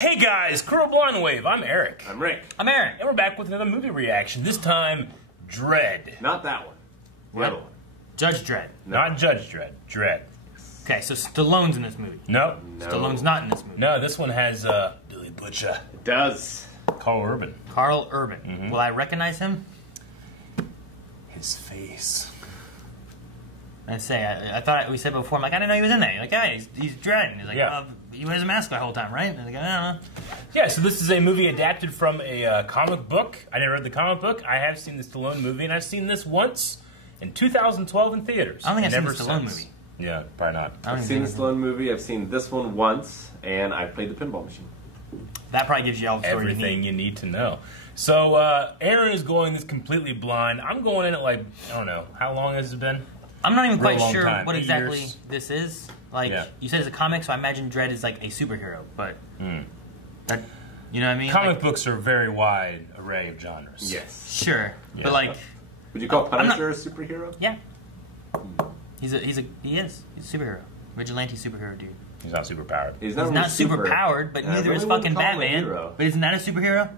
Hey guys, Karl Urban. I'm Eric. I'm Rick. I'm Aaron. And we're back with another movie reaction. This time, Dredd. Not that one. The other one. Judge Dredd. No. Not Judge Dredd. Dredd. Okay, so Stallone's in this movie. No. Stallone's not in this movie. No, this one has Billy Butcher. It does. Karl Urban. Karl Urban. Will I recognize him? His face. I'd say, I thought we said before, I'm like, I didn't know he was in there. You're like, yeah, he's Dredd. And he's like, Yeah. he wears a mask the whole time, right? And I was like, I don't know. Yeah, so this is a movie adapted from a comic book. I never read the comic book. I have seen the Stallone movie, and I've seen this once in 2012 in theaters. I don't think I've never seen the Stallone since. movie. Yeah, probably not. I've seen the Stallone movie. I've seen this one once, and I've played the pinball machine. That probably gives you all the story Everything you need to know. So, Aaron is going this completely blind. I'm going in at like, I don't know, how long has it been? I'm not even Real quite long sure time. what 8 exactly years. this is. Like, Yeah. you said it's a comic, so I imagine Dredd is like a superhero, but that, you know what I mean? Comic like, books are a very wide array of genres. Yes. Sure, Yeah. but like, Would you call I'm not- Punisher a superhero? yeah. He is. He's a superhero. Vigilante superhero dude. He's not super powered. He's He's not super powered, but neither is fucking Batman. But isn't that a superhero?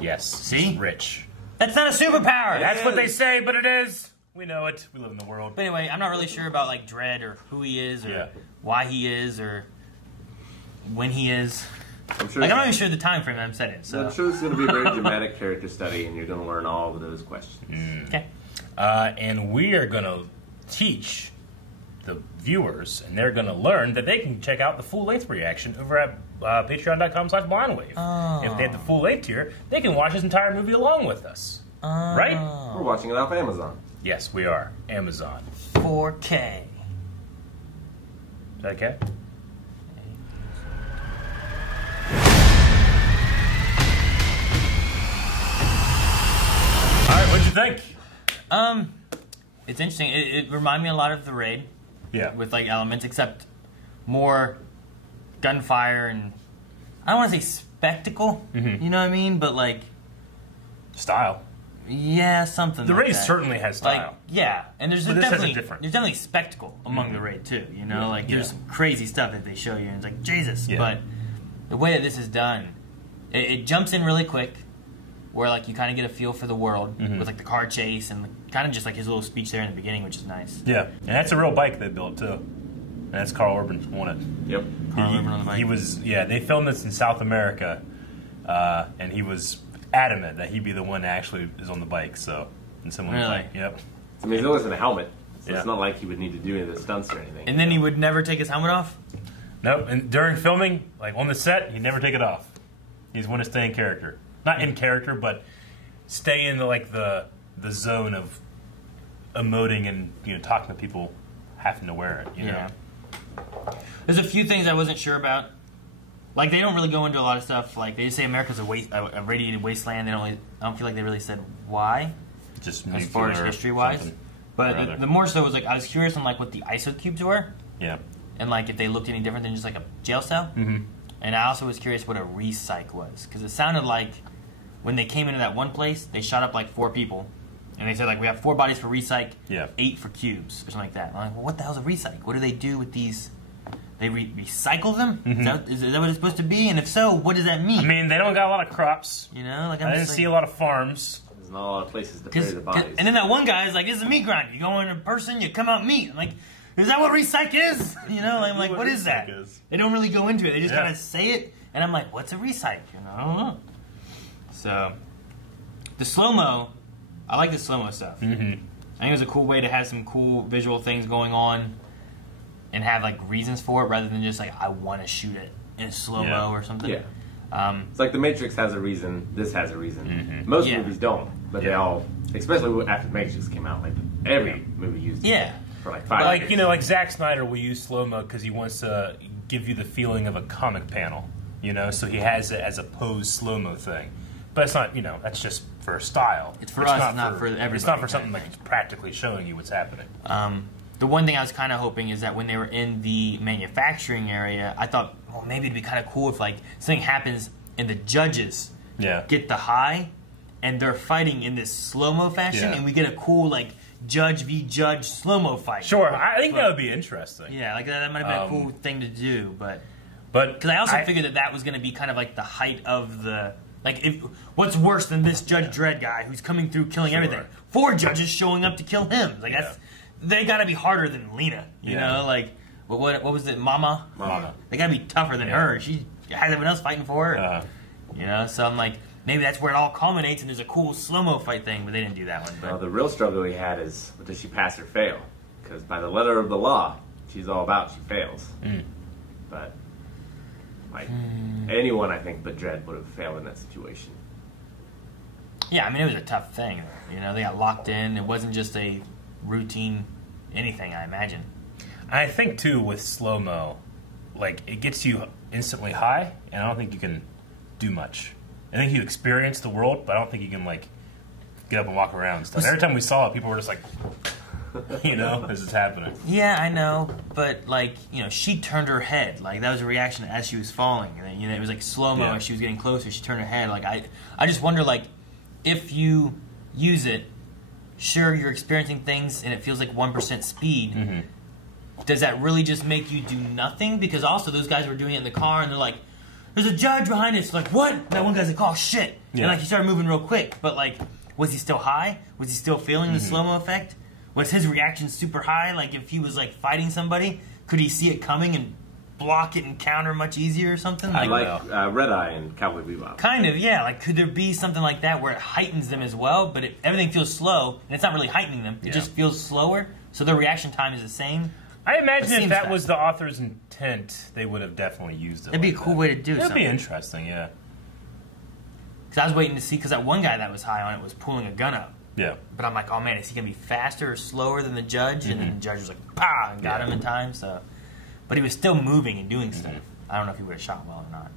Yes. See? He's rich. That's not a superpower! That's what they say, but it is. We know it. We live in the world. But anyway, I'm not really sure about like Dredd or who he is or Yeah. why he is or when he is. I'm sure. Like, I'm not even sure the time frame I'm set in. I'm So sure this is going to be a very dramatic character study, and you're going to learn all of those questions. okay. And we are going to teach the viewers, and they're going to learn that they can check out the full-length reaction over at patreon.com/blindwave. Oh. If they have the full-length tier, they can watch this entire movie along with us. Right? We're watching it off Amazon. Yes, we are. Amazon. 4K. Is that okay? All right, what'd you think? It's interesting. It reminded me a lot of The Raid Yeah. with like elements, except more gunfire and I don't want to say spectacle. You know what I mean? But like, Style. yeah, something. The like Raid that. certainly has style. Like, yeah, and there's But this has a definitely different- there's definitely spectacle among the Raid too. You know, like there's some crazy stuff that they show you, and it's like Jesus. Yeah. But the way that this is done, it jumps in really quick, where like you kind of get a feel for the world with like the car chase and kind of just like his little speech there in the beginning, which is nice. Yeah, and that's a real bike they built too. And that's Karl Urban on it. Yep. Karl Urban on the bike. He was, yeah, they filmed this in South America, and he was adamant that he'd be the one that actually is on the bike, so, in someone's Really? bike, yep. I mean, he's always in a helmet, so Yeah. it's not like he would need to do any of the stunts or anything. And then he would never take his helmet off. Nope, and during filming, like on the set, he'd never take it off. He's want to stay in character. Not in character, but stay in the zone of emoting and, you know, talking to people having to wear it, you know? There's a few things I wasn't sure about. Like, they don't really go into a lot of stuff. Like, they just say America's a radiated wasteland. I don't feel like they really said why, Just as far as nuclear history-wise. something or But other. the more so was, like, I was curious on, like, what the ISO cubes were. Yeah. And, like, if they looked any different than just, like, a jail cell. And I also was curious what a recyc was. Because it sounded like when they came into that one place, they shot up, like, 4 people. And they said, like, we have 4 bodies for recyc, Yeah. 8 for cubes, or something like that. I'm like, well, what the hell's a recyc? What do they do with these? They recycle them? Is that what it's supposed to be? And if so, what does that mean? I mean, they don't got a lot of crops. You know, like I didn't see a lot of farms. There's not a lot of places to bury the bodies. And then that one guy is like, "This is a meat grinder. You go in a person, you come out meat." I'm like, is that what recyc is? You know, I'm like, what is that? Is. They don't really go into it. They just Yeah. kind of say it, and I'm like, what's a recyc? You know, I don't know. So, the slow mo, I like the slow mo stuff. I think it was a cool way to have some cool visual things going on, and have like reasons for it rather than just like I want to shoot it in slow mo or something. Yeah. It's like The Matrix has a reason, this has a reason. Most movies don't, but they all, especially after The Matrix came out, like every movie used it for like 5 Like, years. you know, like Zack Snyder will use slow-mo because he wants to give you the feeling of a comic panel, you know, so he has it as a posed slow-mo thing. But it's not, you know, that's just for style. It's for us, not for everybody. It's not for something like it's practically showing you what's happening. The one thing I was kind of hoping is that when they were in the manufacturing area, I thought, well, maybe it'd be kind of cool if like something happens and the judges get the high, and they're fighting in this slow-mo fashion, and we get a cool like judge v. judge slow-mo fight. Sure, I think that would be interesting. Yeah, like that might have been a cool thing to do, but But because I also figured that was going to be kind of like the height of the what's worse than this Judge Dredd guy who's coming through killing everything? 4 judges showing up to kill him. Like they got to be harder than Lena. You know, like what was it, Mama? They got to be tougher than her. She has everyone else fighting for her. You know, so I'm like, maybe that's where it all culminates and there's a cool slow-mo fight thing, but they didn't do that one. But. Well, the real struggle he had is, does she pass or fail? Because by the letter of the law, she's all about she fails. But, like, anyone, I think, but Dredd would have failed in that situation. Yeah, I mean, it was a tough thing. You know, they got locked in. It wasn't just a routine anything, I imagine. I think, too, with slow-mo, like, it gets you instantly high, and I don't think you can do much. I think you experience the world, but I don't think you can, like, get up and walk around and stuff. Every time we saw it, people were just like, you know, as it's happening. Yeah, I know, but, like, you know, she turned her head. Like, that was a reaction as she was falling. And, you know, it was like slow-mo. As she was getting closer, she turned her head. Like, I just wonder, like, if you use it, sure, you're experiencing things and it feels like 1% speed. Does that really just make you do nothing? Because also those guys were doing it in the car and they're like, there's a judge behind us. Like, what? And that one guy's like, oh, shit. And, like, he started moving real quick. But, like, was he still high? Was he still feeling the slow-mo effect? Was his reaction super high? Like, if he was, like, fighting somebody, could he see it coming and block it and counter much easier or something? Like Red Eye and Cowboy Bebop. Kind of, yeah. Like, could there be something like that where it heightens them as well, but everything feels slow, and it's not really heightening them. It just feels slower, so their reaction time is the same? I imagine if that was the author's intent, they would have definitely used it. That'd be a cool way to do something. That'd be interesting, yeah. Because I was waiting to see, because that one guy that was high on it was pulling a gun up. Yeah. But I'm like, oh man, is he going to be faster or slower than the judge? And then the judge was like, pow, and got him in time. So, but he was still moving and doing stuff. I don't know if he would have shot well or not.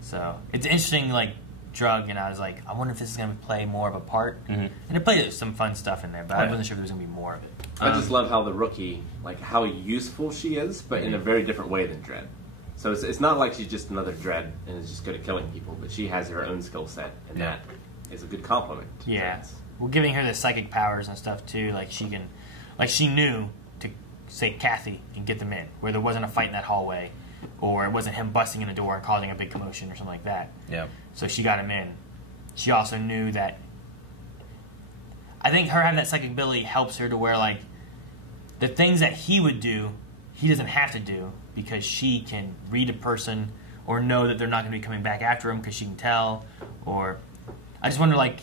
So, it's an interesting, like, drug, and I was like, I wonder if this is going to play more of a part. And it played some fun stuff in there, but I wasn't sure if there was going to be more of it. I just love how the rookie, like, how useful she is, but in a very different way than Dredd. So it's not like she's just another Dredd and is just good at killing people, but she has her own skill set, and that is a good compliment. Yeah. Well, giving her the psychic powers and stuff, too, like, she can, like, she knew to say Kathy and get them in, where there wasn't a fight in that hallway, or it wasn't him busting in the door and causing a big commotion or something like that. Yeah. So she got him in. She also knew that, I think her having that psychic ability helps her to where, like, the things that he would do, he doesn't have to do because she can read a person or know that they're not going to be coming back after him because she can tell. Or I just wonder, like,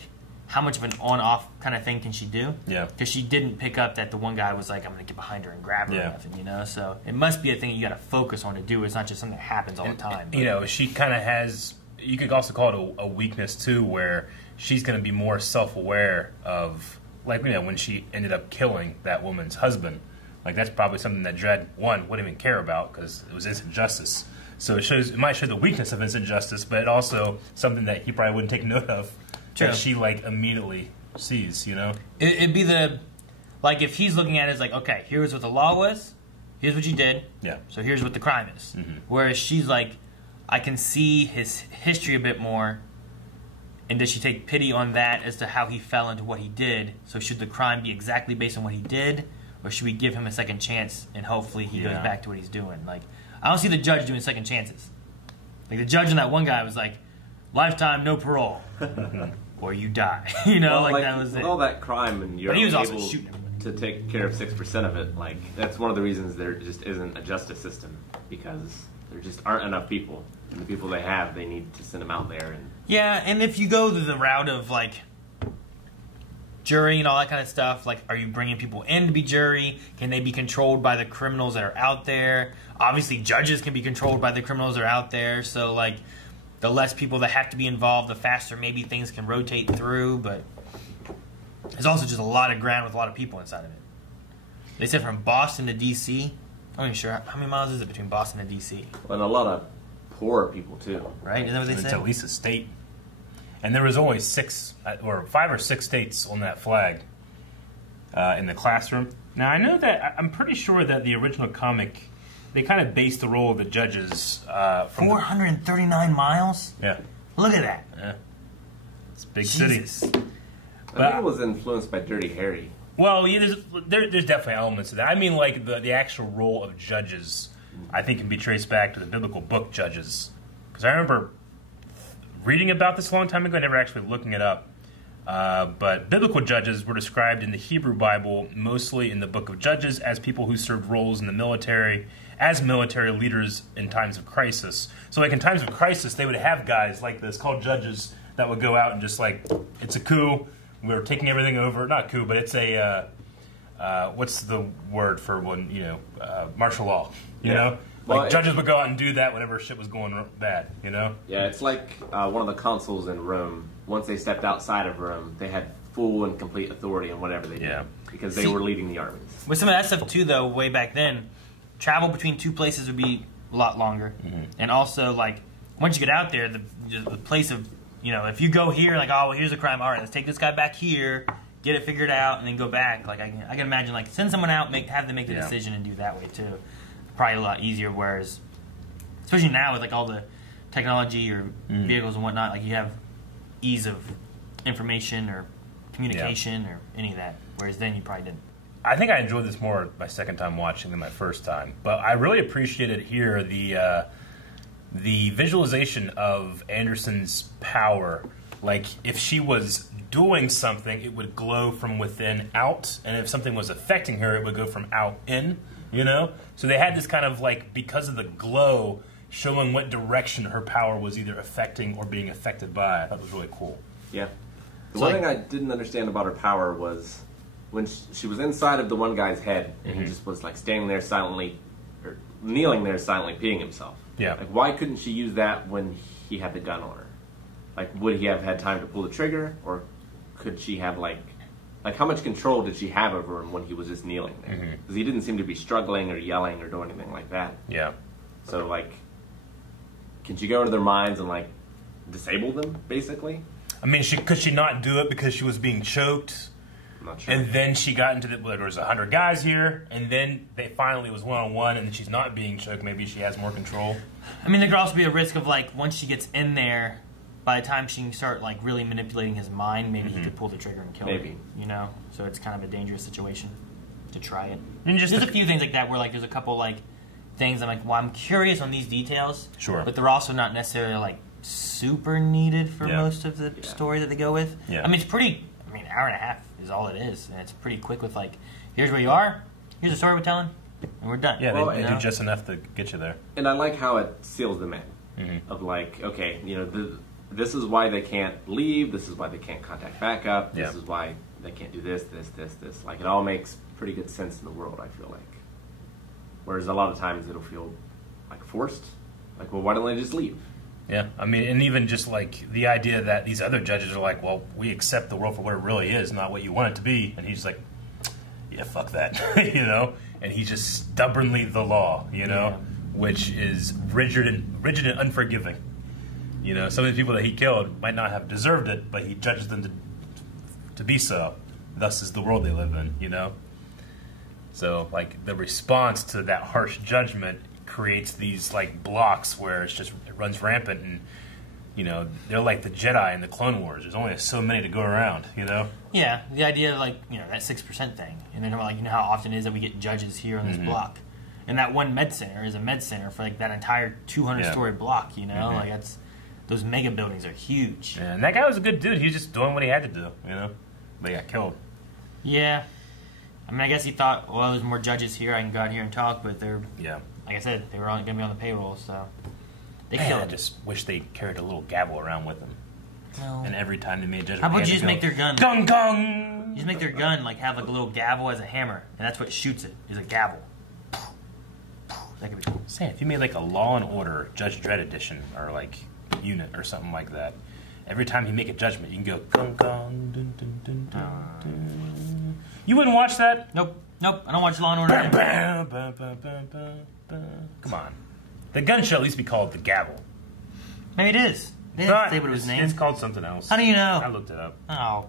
how much of an on-off kind of thing can she do? Yeah. Because she didn't pick up that the one guy was like, I'm going to get behind her and grab her or nothing, you know? So it must be a thing you got to focus on to do. It's not just something that happens all the time. You know, she kind of has, you could also call it a weakness, too, where she's going to be more self-aware of, like, you know, when she ended up killing that woman's husband. Like, that's probably something that Dredd, one, wouldn't even care about because it was instant justice. So it might show the weakness of instant justice, but it also something that he probably wouldn't take note of. True. That she, like, immediately sees, you know? It'd be the, like, if he's looking at it as like, okay, here's what the law was, here's what you did, so here's what the crime is. Whereas she's like, I can see his history a bit more, and does she take pity on that as to how he fell into what he did? So should the crime be exactly based on what he did, or should we give him a second chance and hopefully he goes back to what he's doing? Like, I don't see the judge doing second chances. Like, the judge and that one guy was like, lifetime, no parole. Or you die. You know, well, like that was with it. all that crime and you're he was able also shooting to take care of 6% of it, like, that's one of the reasons there just isn't a justice system, because there just aren't enough people. And the people they have, they need to send them out there. And yeah, and if you go the route of, like, jury and all that kind of stuff, like, are you bringing people in to be jury? Can they be controlled by the criminals that are out there? Obviously, judges can be controlled by the criminals that are out there, so, like, the less people that have to be involved, the faster maybe things can rotate through, but there's also just a lot of ground with a lot of people inside of it. They said from Boston to D.C., I'm not even sure, how many miles is it between Boston and D.C.? And a lot of poor people, too. Right? Isn't that what they said? It's at least a state. And there was only 5 or 6 states on that flag in the classroom. Now, I know that, I'm pretty sure that the original comic, they kind of based the role of the judges from 439 miles? Yeah. Look at that. Yeah. It's a big Jesus. city. I think it was influenced by Dirty Harry. Well, yeah, there's definitely elements of that. I mean, like, the actual role of judges I think can be traced back to the biblical book Judges. Because I remember reading about this a long time ago, never actually looking it up. But biblical judges were described in the Hebrew Bible, mostly in the book of Judges, as people who served roles in the military, as military leaders in times of crisis. So like in times of crisis, they would have guys like this called judges that would go out and just like, it's a coup, we're taking everything over. Not coup, but it's a, what's the word for when, martial law, you know? Like judges would go out and do that whenever shit was going bad, you know? Yeah, it's like one of the consuls in Rome. Once they stepped outside of Rome, they had full and complete authority in whatever they did because they were leading the armies. With some of that stuff too, though, way back then, travel between two places would be a lot longer, and also like once you get out there, the place of if you go here, like oh well, here's a crime, all right, let's take this guy back here, get it figured out, and then go back. Like I can imagine like send someone out, have them make the decision and do it that way too. Probably a lot easier. Whereas, especially now with like all the technology or vehicles and whatnot, like you have ease of information or communication or any of that. Whereas then you probably didn't. I think I enjoyed this more my second time watching than my first time. But I really appreciated here the visualization of Anderson's power. Like if she was doing something, it would glow from within out, and if something was affecting her, it would go from out in. So they had this kind of like, because of the glow, showing what direction her power was either affecting or being affected by. I thought it was really cool. Yeah. The one thing I didn't understand about her power was when she was inside of the one guy's head and he just was like standing there silently, or kneeling there silently peeing himself. Yeah. Like why couldn't she use that when he had the gun on her? Like would he have had time to pull the trigger, or could she have like how much control did she have over him when he was just kneeling there? Because he didn't seem to be struggling or yelling or doing anything like that. Yeah. So, like, can she go into their minds and, like, disable them, basically? I mean, could she not do it because she was being choked? I'm not sure. And then she got into there was 100 guys here, and then they finally was one-on-one, and she's not being choked. Maybe she has more control. I mean, there could also be a risk of, like, once she gets in there, by the time she can start like really manipulating his mind, maybe he could pull the trigger and kill her. So it's kind of a dangerous situation to try it. And there's a few things like that where like there's a couple like things I'm like, well, I'm curious on these details, but they're also not necessarily like super needed for most of the story that they go with. I mean, it's pretty. I mean, an hour and a half is all it is, and it's pretty quick with like, here's where you are, here's the story we're telling, and we're done. Yeah, they do just enough to get you there. And I like how it seals them in of like, okay, this is why they can't leave. This is why they can't contact backup. This is why they can't do this. Like, it all makes pretty good sense in the world, I feel like. Whereas a lot of times it'll feel, like, forced. Like, well, why don't they just leave? Yeah, I mean, and even just, like, the idea that these other judges are like, well, we accept the world for what it really is, not what you want it to be. And he's like, yeah, fuck that, And he's just stubbornly the law, which is rigid and unforgiving. Some of the people that he killed might not have deserved it, but he judges them to be so. Thus is the world they live in, So, like, the response to that harsh judgment creates these, like, blocks where it runs rampant, and, they're like the Jedi in the Clone Wars. There's only so many to go around, Yeah, the idea of, like, that 6% thing. And then, like, how often it is that we get judges here on this block. And that one med center is a med center for, like, that entire 200-story block, Like, that's... Those mega buildings are huge. Yeah, and that guy was a good dude. He was just doing what he had to do, But he got killed. Yeah. I mean, I guess he thought, well, there's more judges here. I can go out here and talk, but they're... Yeah. Like I said, they were going to be on the payroll, so... They killed him. I just wish they carried a little gavel around with them. No. And every time they made a judgment... How about you just make their gun... Gung, gung! You just make their gun, like, have, like, a little gavel as a hammer, and that's what shoots it, is a gavel. That could be cool. Say, if you made, like, a Law and Order Judge Dredd edition, or, like... unit or something like that. Every time you make a judgment, you can go gong gong dun dun dun dun dun. You wouldn't watch that? Nope. I don't watch Law and Order. Bam, bam, bam, bam, bam, bam. Come on, the gun should at least be called the Gavel. Maybe it is. They didn't say what it was named. It's called something else. How do you know? I looked it up. Oh.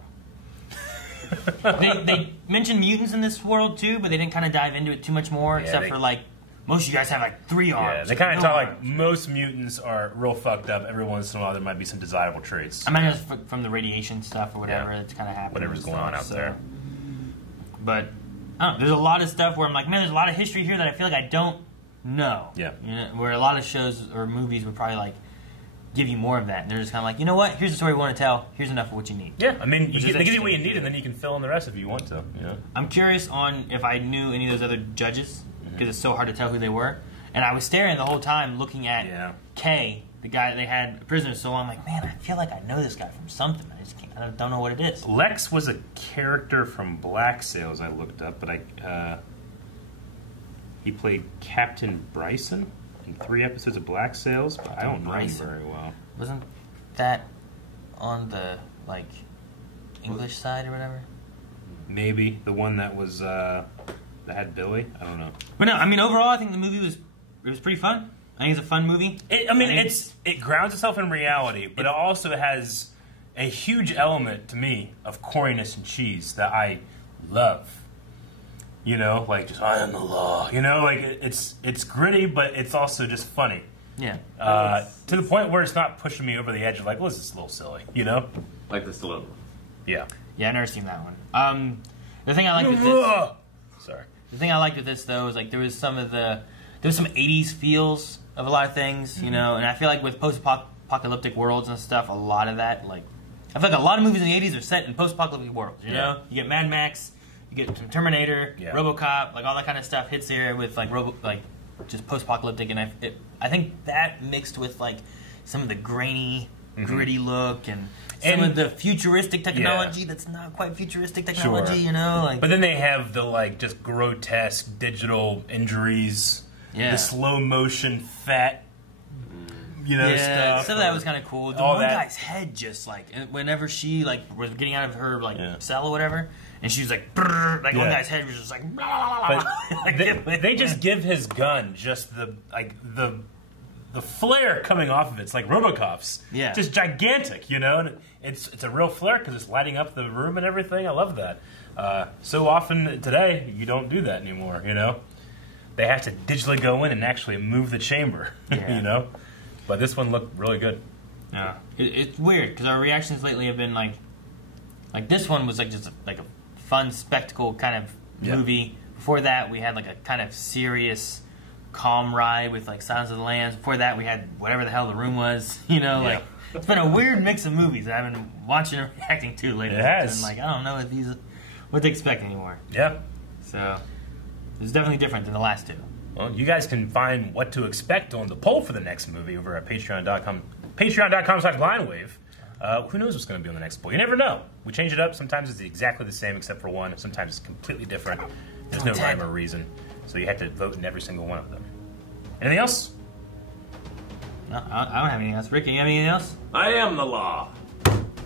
they mentioned mutants in this world too, but they didn't kind of dive into it too much more, except for like. Most of you guys have like 3 arms. Yeah, they kind of talk like most mutants are real fucked up. Every once in a while, there might be some desirable traits. I mean, it's from the radiation stuff or whatever that's kind of happening. Whatever's going on out there. But I don't know, there's a lot of stuff where I'm like, man, there's a lot of history here that I feel like I don't No. Yeah. You know, where a lot of shows or movies would probably like give you more of that. And they're just kind of like, you know what? Here's the story we want to tell. Here's enough of what you need. Yeah, I mean, they give you what you interesting. need, and then you can fill in the rest if you want to. You know? I'm curious on if I knew any of those other judges, because it's so hard to tell who they were. And I was staring the whole time looking at Kay, the guy that they had prisoner. So I'm like, man, I feel like I know this guy from something. I don't know what it is. Lex was a character from Black Sails I looked up, but he played Captain Bryson in 3 episodes of Black Sails, but I don't know him very well. Wasn't that on the like English side or whatever? Maybe the one that was that had Billy. I don't know. But no, I mean overall, I think the movie was pretty fun. I think it's a fun movie. It grounds itself in reality, but it also has a huge element to me of corniness and cheese that I love. You know, like just I am the law. You know, like it's gritty, but it's also just funny. Yeah. To the point where it's not pushing me over the edge of like, well, this is a little silly. You know, Like the Stallone. Yeah. Yeah, I've never seen that one. The thing I liked with this, sorry. The thing I liked with this though is like there was some 80s feels of a lot of things, you know, and I feel like with post-apocalyptic worlds and stuff, a lot of that, like, I feel like a lot of movies in the 80s are set in post-apocalyptic worlds, you know? You get Mad Max, you get Terminator, RoboCop, like all that kind of stuff hits there with like just post-apocalyptic, and I think that mixed with like some of the grainy, gritty look and some of the futuristic technology that's not quite futuristic technology, you know? Like, but then they have the like just grotesque digital injuries, the slow motion fat, you know, stuff. Some of that was kind of cool. The one guy's head just like, whenever she like was getting out of her like cell or whatever, and she was like, brrr, like one guy's head was just like, but they just give his gun just the flare coming off of it's like RoboCop's. Yeah. Just gigantic, you know? And it's a real flare because it's lighting up the room and everything. I love that. So often today, you don't do that anymore, you know? They have to digitally go in and actually move the chamber, you know? But this one looked really good. Yeah. It's weird because our reactions lately have been like this one was like just like a fun spectacle kind of movie. Before that, we had like a kind of serious calm ride with like Silence of the Lambs. Before that, we had whatever the hell The Room was. You know, like it's been a weird mix of movies that I've been watching and reacting to lately. It has. And like I don't know what to expect anymore. Yeah. So it's definitely different than the last two. Well, you guys can find what to expect on the poll for the next movie over at patreon.com/blindwave. Who knows what's going to be on the next poll? You never know. We change it up. Sometimes it's exactly the same except for one. Sometimes it's completely different. There's no rhyme or reason. So you have to vote in every single one of them. Anything else? No, I don't have anything else. Rick, you have anything else? I am the law.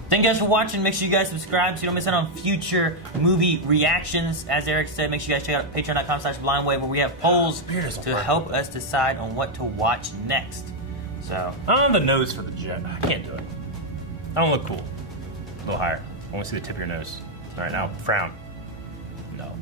Thank you guys for watching. Make sure you guys subscribe so you don't miss out on future movie reactions. As Eric said, make sure you guys check out patreon.com/blindwave where we have polls to help us decide on what to watch next. So I'm on the nose for the jet. I can't do it. I don't look cool. A little higher. I want to see the tip of your nose. All right, now frown. No.